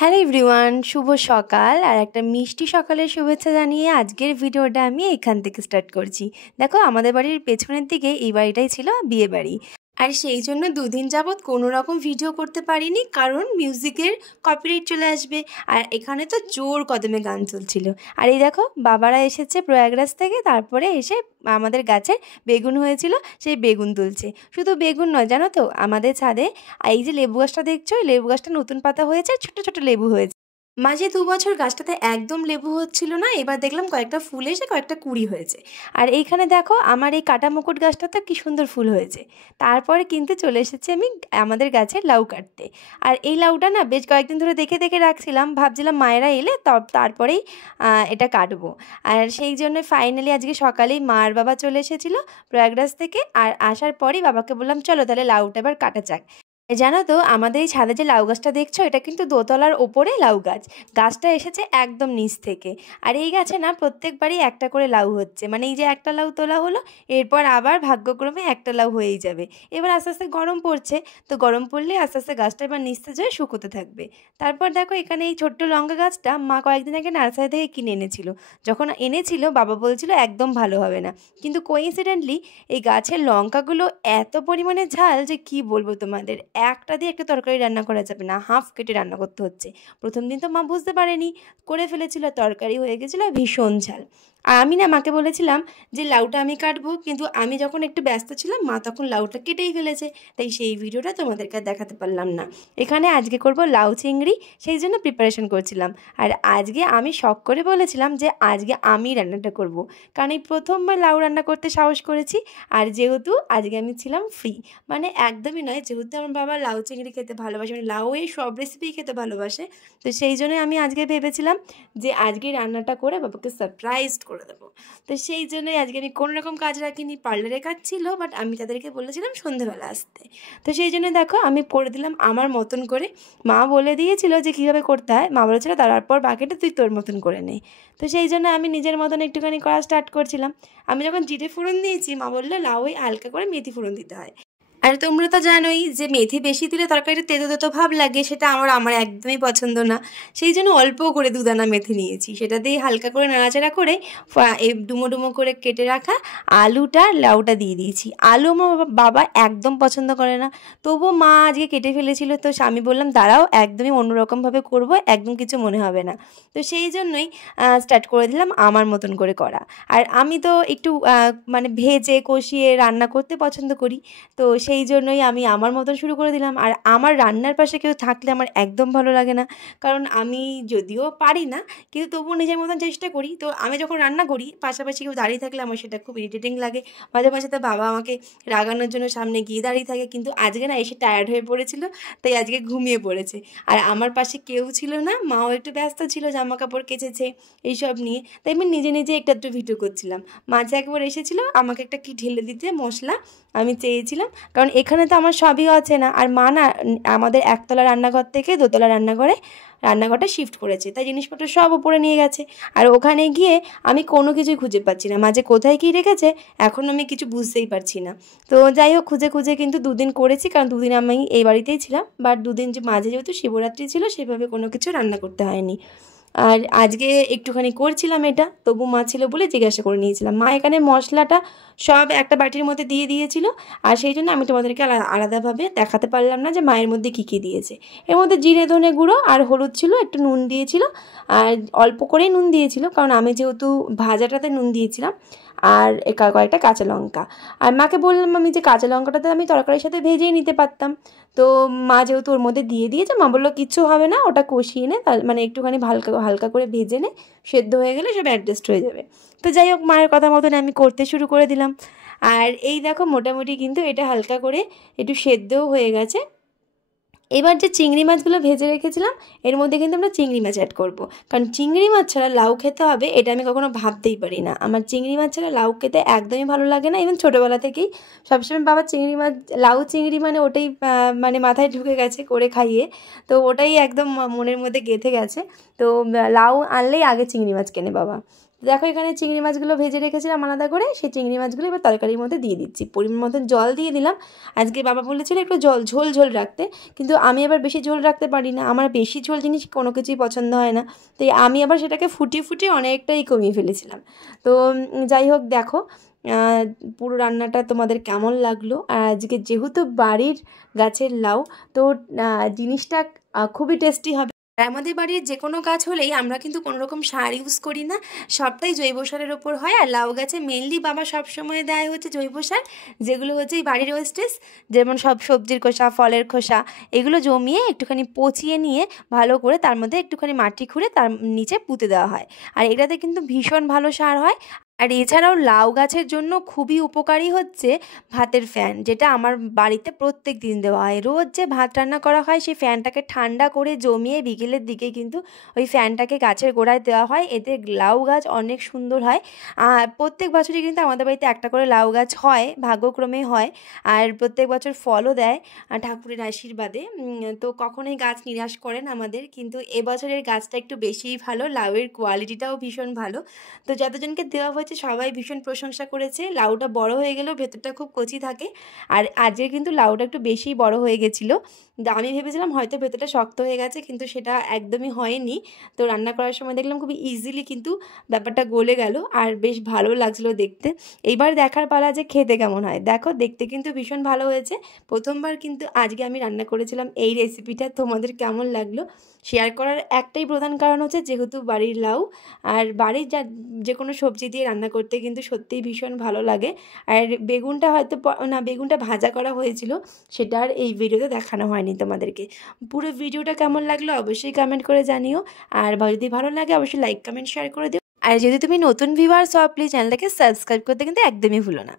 Hello everyone, শুভ সকাল আর একটা মিষ্টি সকালের শুভেচ্ছা জানিয়ে আজকের ভিডিওটা আমি এখান থেকে স্টার্ট করছি। দেখো, আমাদের বাড়ির পেছনের দিকে এই বাড়িটাই ছিল বিয়ে বাড়ি, আর সেই জন্য দুদিন যাবৎ কোনো রকম ভিডিও করতে পারিনি, কারণ মিউজিকের কপিরাইট চলে আসবে। আর এখানে তো জোর কদমে গান চলছিল। আর এই দেখো, বাবারা এসেছে প্রয়াগরাজ থেকে, তারপরে এসে আমাদের গাছের বেগুন হয়েছিল সেই বেগুন তুলছে। শুধু বেগুন নয়, জানো তো, আমাদের ছাদে এই যে লেবু গাছটা দেখছো, এই লেবু গাছটা নতুন পাতা হয়েছে, ছোট ছোট লেবু হয়েছে। মাঝে 2 বছর গাছটাতে একদম লেবু হচ্ছিল না, এবার দেখলাম কয়েকটা ফুল এসে কয়েকটা কুড়ি হয়েছে। আর এইখানে দেখো, আমার এই কাটা মুকুট গাছটাতে কি সুন্দর ফুল হয়েছে। তারপরে কিন্তু চলে এসেছি আমি আমাদের গাছের লাউ কাটতে। আর এই লাউটা না বেশ কয়েকদিন ধরে দেখে দেখে রাখছিলাম, ভাবছিলাম মায়েরা এলে তারপরেই এটা কাটবো। আর সেই জন্য ফাইনালি আজকে সকালেই মা আর বাবা চলে এসেছিলো প্রয়াগরাজ থেকে। আর আসার পরেই বাবাকে বললাম, চলো তাহলে লাউটা এবার কাটা যাক। জানো তো, আমাদের এই ছাদে যে লাউ গাছটা দেখছো, এটা কিন্তু দোতলার ওপরে লাউ গাছ। গাছটা এসেছে একদম নিচ থেকে। আর এই গাছে না প্রত্যেকবারই একটা করে লাউ হচ্ছে, মানে এই যে একটা লাউ তোলা হলো, এরপর আবার ভাগ্যক্রমে একটা লাউ হয়েই যাবে। এবার আস্তে আস্তে গরম পড়ছে, তো গরম পড়লে আস্তে আস্তে গাছটা এবার নিস্তেজ হয়ে শুকোতে থাকবে। তারপর দেখো, এখানে এই ছোট্ট লঙ্কা গাছটা মা কয়েকদিন আগে নার্সারি থেকে কিনে এনেছিল। যখন এনেছিল বাবা বলছিল একদম ভালো হবে না, কিন্তু কোইন্সিডেন্টলি এই গাছের লঙ্কাগুলো এত পরিমাণে ঝাল যে কি বলবো তোমাদের। একটা দিয়ে একটা তরকারি রান্না করা যাবে না, হাফ কেটে রান্না করতে হচ্ছে। প্রথম দিন তো মা বুঝতে পারেনি, করে ফেলেছিল, তরকারি হয়ে গেছিলো ভীষণ ঝাল। আর আমি না মাকে বলেছিলাম যে লাউটা আমি কাটবো, কিন্তু আমি যখন একটু ব্যস্ত ছিলাম মা তখন লাউটা কেটেই ফেলেছে, তাই সেই ভিডিওটা তোমাদেরকে দেখাতে পারলাম না। এখানে আজকে করব লাউ চিংড়ি, সেই জন্য প্রিপারেশন করছিলাম। আর আজকে আমি শখ করে বলেছিলাম যে আজকে আমি রান্নাটা করব, কারণ এই প্রথমবার লাউ রান্না করতে সাহস করেছি। আর যেহেতু আজকে আমি ছিলাম ফ্রি, মানে একদমই নয়, যেহেতু আমার বাবা লাউ চিংড়ি খেতে ভালোবাসে, মানে লাউ এই সব রেসিপি খেতে ভালোবাসে, তো সেই জন্য আমি আজকে ভেবেছিলাম যে আজকে রান্নাটা করে বাবাকে সারপ্রাইজ করে দেবো। তো সেই জন্যই আজকে আমি কোনো রকম কাজ রাখিনি, পার্লারে কাজ ছিল, বাট আমি তাদেরকে বলেছিলাম সন্ধেবেলা আসতে। তো সেই জন্য দেখো আমি করে দিলাম আমার মতন করে। মা বলে দিয়েছিল যে কীভাবে করতে হয়, মা বলেছিল তারপর বাকিটা তুই তোর মতন করে নে। তো সেই জন্য আমি নিজের মতন একটুখানি করা স্টার্ট করছিলাম। আমি যখন জিরে ফোড়ন দিয়েছি, মা বললো লাউয়ে হালকা করে মেথি ফোড়ন দিতে হয়। আর তোমরা তো জানোই যে মেথি বেশি দিলে তরকারিটা তেতো তেতো ভাব লাগে, সেটা আমার একদমই পছন্দ না। সেই জন্য অল্প করে 2 দানা মেথি নিয়েছি, সেটা দিয়ে হালকা করে নাড়াচাড়া করে এই ডুমো ডুমো করে কেটে রাখা আলুটা লাউটা দিয়ে দিয়েছি। আলু আমার বাবা একদম পছন্দ করে না, তবুও মা আজকে কেটে ফেলেছিল, তো আমি বললাম দাঁড়াও, একদমই অন্যরকমভাবে করবো, একদম কিছু মনে হবে না। তো সেই জন্যই স্টার্ট করে দিলাম আমার মতন করে করা। আর আমি তো একটু মানে ভেজে কষিয়ে রান্না করতে পছন্দ করি, তো সেই জন্যই আমি আমার মতন শুরু করে দিলাম। আর আমার রান্নার পাশে কেউ থাকলে আমার একদম ভালো লাগে না, কারণ আমি যদিও পারি না, কিন্তু তবুও নিজের মতন চেষ্টা করি। তো আমি যখন রান্না করি পাশাপাশি কেউ দাঁড়িয়ে থাকলে আমার সেটা খুব ইরিটেটিং লাগে। মাঝে মাঝে তো বাবা আমাকে রাগানোর জন্য সামনে গিয়ে দাঁড়িয়ে থাকে, কিন্তু আজকে না এসে টায়ার্ড হয়ে পড়েছিল, তাই আজকে ঘুমিয়ে পড়েছে। আর আমার পাশে কেউ ছিল না, মাও একটু ব্যস্ত ছিল, জামা কাপড় কেচেছে এইসব নিয়ে, তাই আমি নিজে নিজে একটু ভিডিও করছিলাম। মাঝে একবার এসেছিলো আমাকে একটা কি ঢেলে দিতে মশলা, আমি চেয়েছিলাম, কারণ এখানে তো আমার সবই আছে না। আর মা না আমাদের একতলা রান্নাঘর থেকে দোতলা রান্নাঘরটা শিফট করেছে, তাই জিনিসপত্র সব উপরে নিয়ে গেছে। আর ওখানে গিয়ে আমি কোনো কিছুই খুঁজে পাচ্ছি না, মাঝে কোথায় কী রেখেছে এখন আমি কিছু বুঝতেই পারছি না। তো যাই হোক, খুঁজে খুঁজে কিন্তু 2 দিন করেছি, কারণ 2 দিন আমি এই বাড়িতেই ছিলাম, বাট 2 দিন মাঝে যেহেতু শিবরাত্রি ছিল, সেভাবে কোনো কিছু রান্না করতে হয়নি। আর আজকে একটুখানি করছিলাম এটা, তবু মা ছিল বলে জিজ্ঞাসা করে নিয়েছিলাম। মা এখানে মশলাটা সব একটা বাটির মধ্যে দিয়ে দিয়েছিল, আর সেই জন্য আমি তোমাদেরকে আলাদাভাবে দেখাতে পারলাম না যে মায়ের মধ্যে কী কী দিয়েছে। এর মধ্যে জিরে ধনে গুঁড়ো আর হলুদ ছিল, একটু নুন দিয়েছিল, আর অল্প করেই নুন দিয়েছিল, কারণ আমি যেহেতু ভাজাটাতে নুন দিয়েছিলাম, আর কয়েকটা কাঁচা লঙ্কা। আর মাকে বললাম আমি যে কাঁচা লঙ্কাটাতে আমি তরকারির সাথে ভেজেই নিতে পারতাম, তো মা যেহেতু ওর মধ্যে দিয়ে দিয়েছে, মা বললো কিচ্ছু হবে না, ওটা কষিয়ে নে, মানে একটুখানি হালকা করে ভেজে নে, সেদ্ধ হয়ে গেলে সব অ্যাডজাস্ট হয়ে যাবে। তো যাই হোক, মায়ের কথা মতন আমি করতে শুরু করে দিলাম। আর এই দেখো, মোটামুটি কিন্তু এটা হালকা করে একটু সেদ্ধও হয়ে গেছে। এবার যে চিংড়ি মাছগুলো ভেজে রেখেছিলাম, এর মধ্যে কিন্তু আমরা চিংড়ি মাছ অ্যাড করব, কারণ চিংড়ি মাছ ছাড়া লাউ খেতে হবে এটা আমি কখনো ভাবতেই পারি না। আমার চিংড়ি মাছ ছাড়া লাউ খেতে একদমই ভালো লাগে না, ইভেন ছোটোবেলা থেকেই সবসময় বাবা চিংড়ি মাছ, লাউ চিংড়ি মানে ওটাই মানে মাথায় ঢুকে গেছে করে খাইয়ে, তো ওটাই একদম মনের মধ্যে গেঁথে গেছে। তো লাউ আনলেই আগে চিংড়ি মাছ কেনে বাবা। দেখো এখানে চিংড়ি মাছগুলো ভেজে রেখেছিলাম আলাদা করে, সেই চিংড়ি মাছগুলো এবার তরকারির মধ্যে দিয়ে দিচ্ছি। পরিমাণ মতন জল দিয়ে দিলাম। আজকে বাবা বলেছিল একটু ঝোল ঝোল রাখতে, কিন্তু আমি আবার বেশি ঝোল রাখতে পারি না, আমার বেশি ঝোল জিনিস কোনো কিছুই পছন্দ হয় না। তো আমি আবার সেটাকে ফুটিয়ে ফুটিয়ে অনেকটাই কমিয়ে ফেলেছিলাম। তো যাই হোক, দেখো পুরো রান্নাটা তোমাদের কেমন লাগলো। আর আজকে যেহেতু বাড়ির গাছের লাউ, তো জিনিসটা খুবই টেস্টি হবে। আমাদের বাড়ির যে কোনো গাছ হলেই আমরা কিন্তু কোনো রকম সার ইউজ করি না, সবটাই জৈব সারের ওপর হয়। আর লাউ গাছে মেনলি বাবা সবসময় দেয় হচ্ছে জৈব সার, যেগুলো হচ্ছে এই বাড়ির ওয়েস্টেজ, যেমন সব সবজির খোসা, ফলের খোসা, এগুলো জমিয়ে একটুখানি পচিয়ে নিয়ে ভালো করে তার মধ্যে একটুখানি মাটি খুঁড়ে তার নিচে পুঁতে দেওয়া হয়। আর এটাতে কিন্তু ভীষণ ভালো সার হয়। আর এছাড়াও লাউ গাছের জন্য খুবই উপকারী হচ্ছে ভাতের ফ্যান, যেটা আমার বাড়িতে প্রত্যেক দিন দেওয়া হয়। রোজ যে ভাত রান্না করা হয় সেই ফ্যানটাকে ঠান্ডা করে জমিয়ে বিকেলের দিকে কিন্তু ওই ফ্যানটাকে গাছের গোড়ায় দেওয়া হয়, এতে লাউ গাছ অনেক সুন্দর হয়। আর প্রত্যেক বছরই কিন্তু আমাদের বাড়িতে একটা করে লাউ গাছ হয়, ভাগ্যক্রমে হয়। আর প্রত্যেক বছর ফলও দেয় ঠাকুরের আশীর্বাদে। তো কখনোই গাছ নিরাশ করেন আমাদের, কিন্তু এবছরের গাছটা একটু বেশিই ভালো, লাউয়ের কোয়ালিটিটাও ভীষণ ভালো। তো যতজনকে দেওয়া হয়েছে সবাই ভীষণ প্রশংসা করেছে। লাউটা বড় হয়ে গেলেও ভেতরটা খুব কচি থাকে। আর আজকে কিন্তু লাউটা একটু বেশিই বড় হয়ে গেছিলো। আমি ভেবেছিলাম হয়তো ভেতরটা শক্ত হয়ে গেছে, কিন্তু সেটা একদমই হয়নি। তো রান্না করার সময় দেখলাম খুবই ইজিলি কিন্তু ব্যাপারটা গলে গেল, আর বেশ ভালো লাগছিলো দেখতে। এইবার দেখার পালা যে খেতে কেমন হয়। দেখো দেখতে কিন্তু ভীষণ ভালো হয়েছে। প্রথমবার কিন্তু আজকে আমি রান্না করেছিলাম এই রেসিপিটা, তোমাদের কেমন লাগলো শেয়ার করার একটাই প্রধান কারণ হচ্ছে যেহেতু বাড়ির লাউ, আর বাড়ির যে কোনো সবজি দিয়ে রান্না করতে কিন্তু সত্যিই ভীষণ ভালো লাগে। আর বেগুনটা হয়তো বেগুনটা ভাজা করা হয়েছিল, সেটা আর এই ভিডিওতে দেখানো হয়নি তোমাদেরকে। পুরো ভিডিওটা কেমন লাগলো অবশ্যই কমেন্ট করে জানিও। আর যদি ভালো লাগে অবশ্যই লাইক কমেন্ট শেয়ার করে দিও। আর যদি তুমি নতুন ভিউয়ার্স হও প্লিজ চ্যানেলটাকে সাবস্ক্রাইব করতে কিন্তু একদমই ভুলো না।